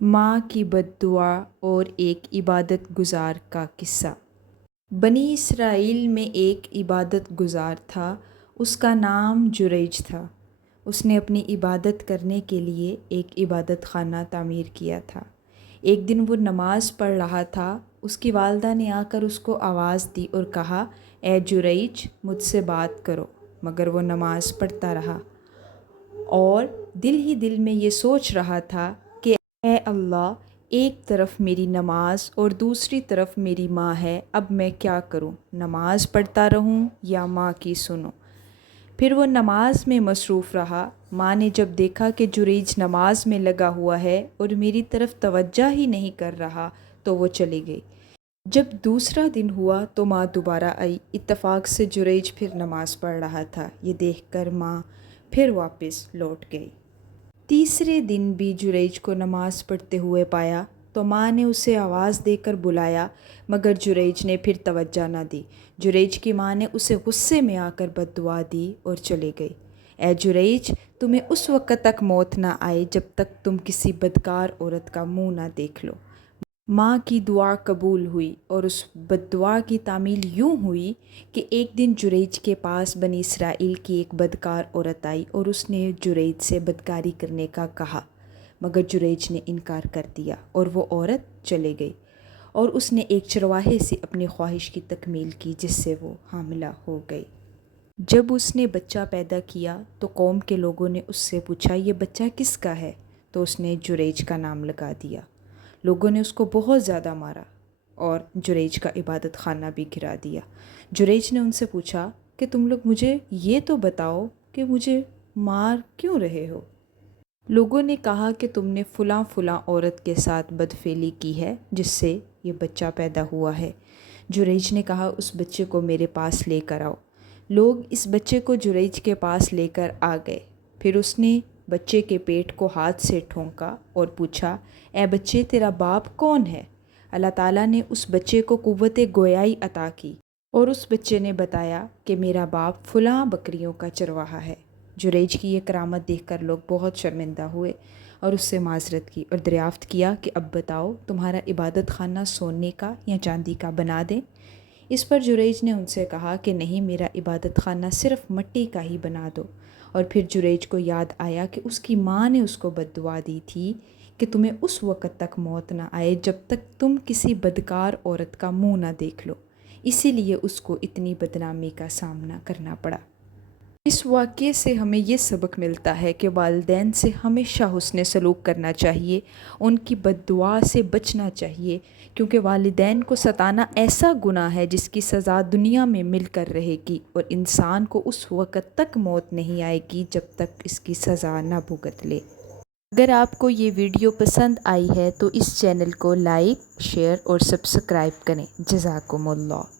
ماں کی بددعا اور ایک عبادت گزار کا قصہ۔ بنی اسرائیل میں ایک عبادت گزار تھا، اس کا نام جریج تھا۔ اس نے اپنی عبادت کرنے کے لیے ایک عبادت خانہ تعمیر کیا تھا۔ ایک دن وہ نماز پڑھ رہا تھا، اس کی والدہ نے آ کر اس کو آواز دی اور کہا، اے جریج، مجھ سے بات کرو، مگر وہ نماز پڑھتا رہا اور دل ہی دل میں یہ سوچ رہا تھا کہ اے اللہ، ایک طرف میری نماز اور دوسری طرف میری ماں ہے، اب میں کیا کروں؟ نماز پڑھتا رہوں یا ماں کی سنوں؟ پھر وہ نماز میں مصروف رہا۔ ماں نے جب دیکھا کہ جریج نماز میں لگا ہوا ہے اور میری طرف توجہ ہی نہیں کر رہا تو وہ چلی گئی۔ جب دوسرا دن ہوا تو ماں دوبارہ آئی۔ اتفاق سے جریج پھر نماز پڑھ رہا تھا۔ یہ دیکھ کر ماں پھر واپس لوٹ گئی۔ تیسرے دن بھی جریج کو نماز پڑھتے ہوئے پایا تو ماں نے اسے آواز دے کر بلایا، مگر جریج نے پھر توجہ نہ دی۔ جریج کی ماں نے اسے غصے میں آ کر بددعا دی اور چلی گئی۔ اے جریج، تمہیں اس وقت تک موت نہ آئے جب تک تم کسی بدکار عورت کا منہ نہ دیکھ لو۔ ماں کی دعا قبول ہوئی اور اس بددعا کی تعمیل یوں ہوئی کہ ایک دن جریج کے پاس بنی اسرائیل کی ایک بدکار عورت آئی اور اس نے جریج سے بدکاری کرنے کا کہا، مگر جریج نے انکار کر دیا اور وہ عورت چلے گئی اور اس نے ایک چرواہے سے اپنی خواہش کی تکمیل کی جس سے وہ حاملہ ہو گئی۔ جب اس نے بچہ پیدا کیا تو قوم کے لوگوں نے اس سے پوچھا، یہ بچہ کس کا ہے؟ تو اس نے جریج کا نام لگا دیا۔ لوگوں نے اس کو بہت زیادہ مارا اور جریج کا عبادت خانہ بھی گرا دیا۔ جریج نے ان سے پوچھا کہ تم لوگ مجھے یہ تو بتاؤ کہ مجھے مار کیوں رہے ہو؟ لوگوں نے کہا کہ تم نے فلاں فلاں عورت کے ساتھ بدفعلی کی ہے جس سے یہ بچہ پیدا ہوا ہے۔ جریج نے کہا، اس بچے کو میرے پاس لے کر آؤ۔ لوگ اس بچے کو جریج کے پاس لے کر آ گئے۔ پھر اس نے بچے کے پیٹ کو ہاتھ سے ٹھونکا اور پوچھا، اے بچے، تیرا باپ کون ہے؟ اللہ تعالیٰ نے اس بچے کو قوت گویائی عطا کی اور اس بچے نے بتایا کہ میرا باپ فلاں بکریوں کا چرواہا ہے۔ جریج کی یہ کرامت دیکھ کر لوگ بہت شرمندہ ہوئے اور اس سے معذرت کی اور دریافت کیا کہ اب بتاؤ، تمہارا عبادت خانہ سونے کا یا چاندی کا بنا دیں؟ اس پر جریج نے ان سے کہا کہ نہیں، میرا عبادت خانہ صرف مٹی کا ہی بنا دو۔ اور پھر جریج کو یاد آیا کہ اس کی ماں نے اس کو بددعا دی تھی کہ تمہیں اس وقت تک موت نہ آئے جب تک تم کسی بدکار عورت کا منہ نہ دیکھ لو، اسی لیے اس کو اتنی بدنامی کا سامنا کرنا پڑا۔ اس واقعے سے ہمیں یہ سبق ملتا ہے کہ والدین سے ہمیشہ حسن سلوک کرنا چاہیے، ان کی بددعا سے بچنا چاہیے، کیونکہ والدین کو ستانا ایسا گناہ ہے جس کی سزا دنیا میں مل کر رہے گی اور انسان کو اس وقت تک موت نہیں آئے گی جب تک اس کی سزا نہ بھگت لے۔ اگر آپ کو یہ ویڈیو پسند آئی ہے تو اس چینل کو لائک، شیئر اور سبسکرائب کریں۔ جزاکم اللہ۔